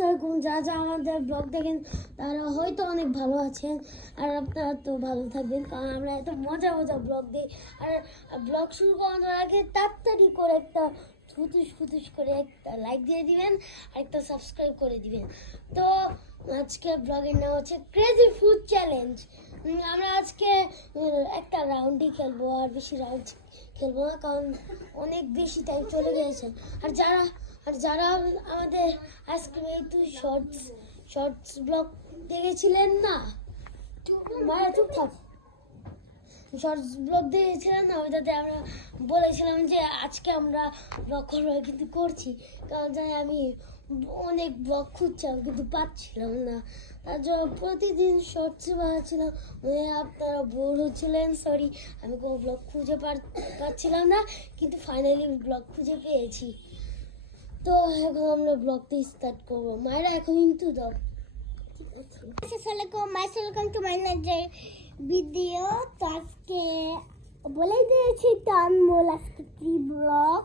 আসসালামাইকুম। যারা যারা আমাদের ব্লগ দেখেন তারা হয়তো অনেক ভালো আছেন, আর আপনারা তো ভালো থাকবেন, কারণ আমরা এত মজা মজা ব্লগ দিই। আর ব্লগ শুরু করানোর আগে তাড়াতাড়ি করে একটা ফুতুস করে একটা লাইক দিয়ে দিবেন আর একটা সাবস্ক্রাইব করে দিবেন। তো আজকে ব্লগের নাম হচ্ছে ক্রেজি ফুড চ্যালেঞ্জ। আমরা আজকে একটা রাউন্ডই খেলবো, আর বেশি রাউন্ড খেলবো না, কারণ অনেক বেশি টাইম চলে গিয়েছে। আর যারা আমাদের আইসক্রিম এই তো শর্টস ব্লগ দেখেছিলেন না, মারা চুপ থাক, শর্টস ব্লগ দেখেছিলেন না, ওইটাতে আমরা বলেছিলাম যে আজকে আমরা ব্লগ করবো, কিন্তু করছি। কারণ জানি আমি অনেক ব্লগ খুঁজছিলাম কিন্তু পাচ্ছিলাম না, তার জন্য প্রতিদিন শর্টস বানাচ্ছিলাম। আপনারা বোর হচ্ছিলেন, সরি, আমি কোনো ব্লগ খুঁজে পাচ্ছিলাম না, কিন্তু ফাইনালি ব্লগ খুঁজে পেয়েছি। তো এখন আমরা ব্লগটা স্টার্ট করবো। মায়েরা এখন কিন্তু দাও। Welcome to my video. তো আজকে বলে দিয়েছি তো আনমোল আজকে কি ব্লগ।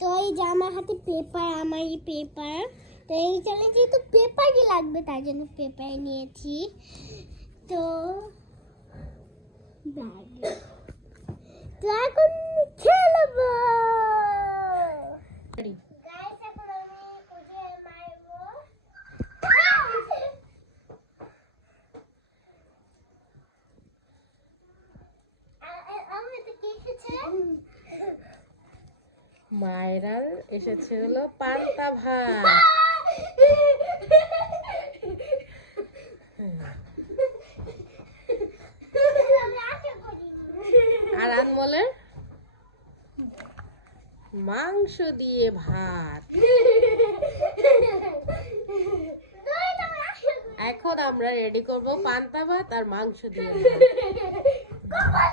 তো এই যে আমার হাতে পেপার, আমার এই পেপার, তো এই চ্যালেঞ্জে তো পেপারই লাগবে, তার জন্য পেপার নিয়েছি। তো তো এখন খেলবো। মায়েরার এসেছে হলো পান্তা ভাত। আর আনমোলের মাংস দিয়ে ভাত। এখন আমরা রেডি করব পান্তা ভাত আর মাংস দিয়ে ভাত।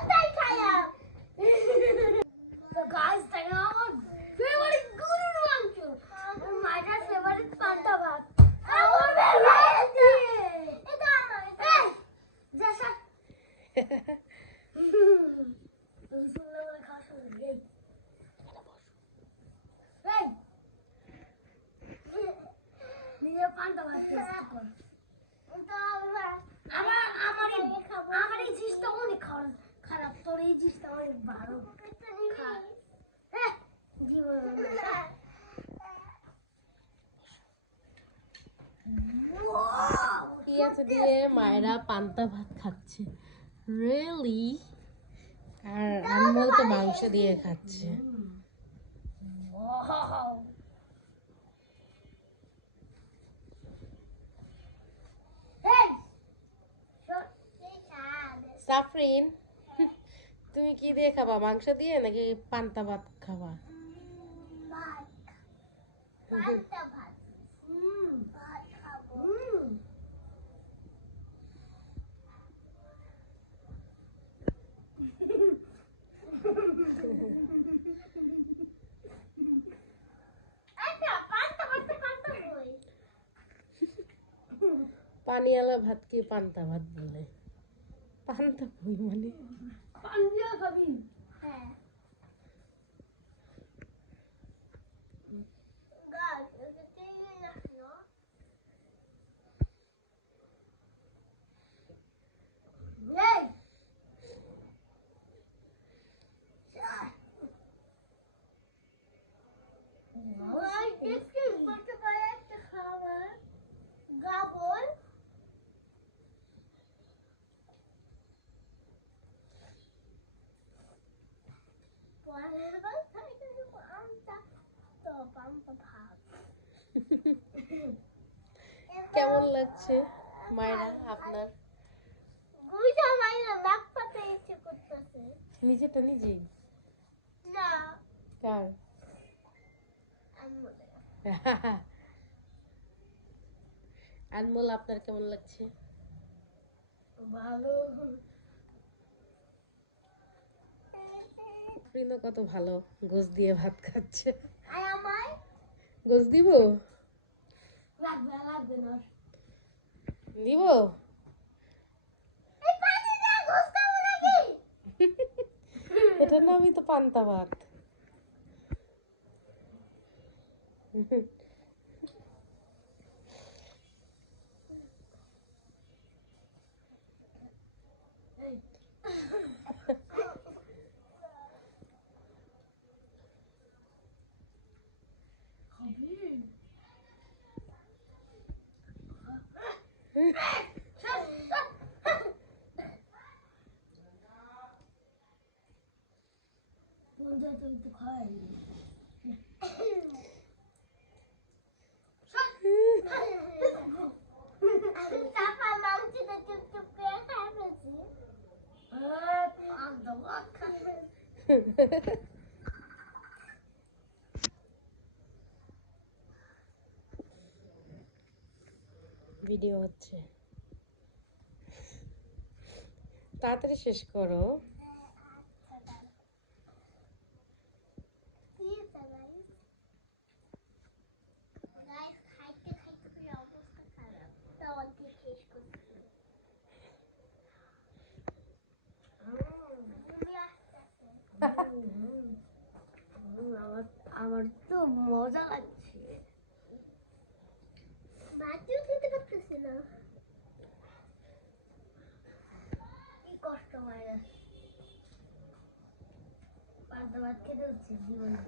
আমার এই জিনিসটা অনেক খারাপ, তোর এই জিনিসটা অনেক ভালো। পেঁয়াজ দিয়ে মায়েরা পান্তা ভাত খাচ্ছে, রিয়েলি। আর আনমোল তো মাংস দিয়ে খাচ্ছে। সাফরিন, তুমি কি দিয়ে খাবা? মাংস দিয়ে নাকি পান্তা ভাত খাবা? পানিওয়ালা ভাতকে পান্তা ভাত বলে। পান্তা বই মানে পান্তা খাবি? হ্যাঁ। কেমন লাগছে মায়েরা আপনার? নিজেটা নিজেই কার? আনমোল, আপনার কেমন লাগছে? ভালো। ফ্রিনো কত ভালো গোস দিয়ে ভাত খাচ্ছে। আমায় গোস দিব? লাগবে না। দিব? এটার নামই তো পান্তা ভাত। তুমি তো খাই ভিডিও হচ্ছে, তাড়াতাড়ি শেষ করো। আমার তো মজা লাগছে, ভাতও খেতে পারতেছি না, কি কষ্ট মায়েরা, পান্তা ভাত খেতে হচ্ছে জীবনে।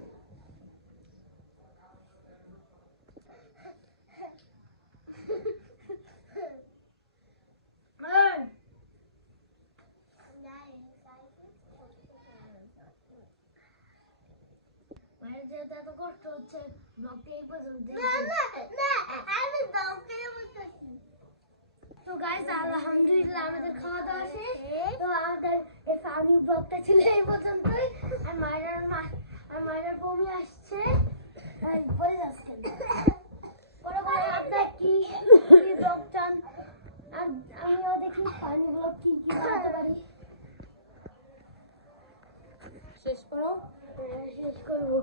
মায়ের যেহেতু এত কষ্ট হচ্ছে, ব্লগটা এই পর্যন্ত। তো গাইস আলহামদুলিল্লাহ আমাদের খাওয়া দাওয়া শেষ। তো আমাদের এই ফানি ব্লগটা ছিল এই পর্যন্তই। আর মায়ের বমি আসছে, পরে যাচ্ছে পরে পরে আপনার কি ব্লগ চান, আর আমিও দেখি ফানি ব্লগ কি কি বানাতে পারি। শেষ করো। শেষ করবো।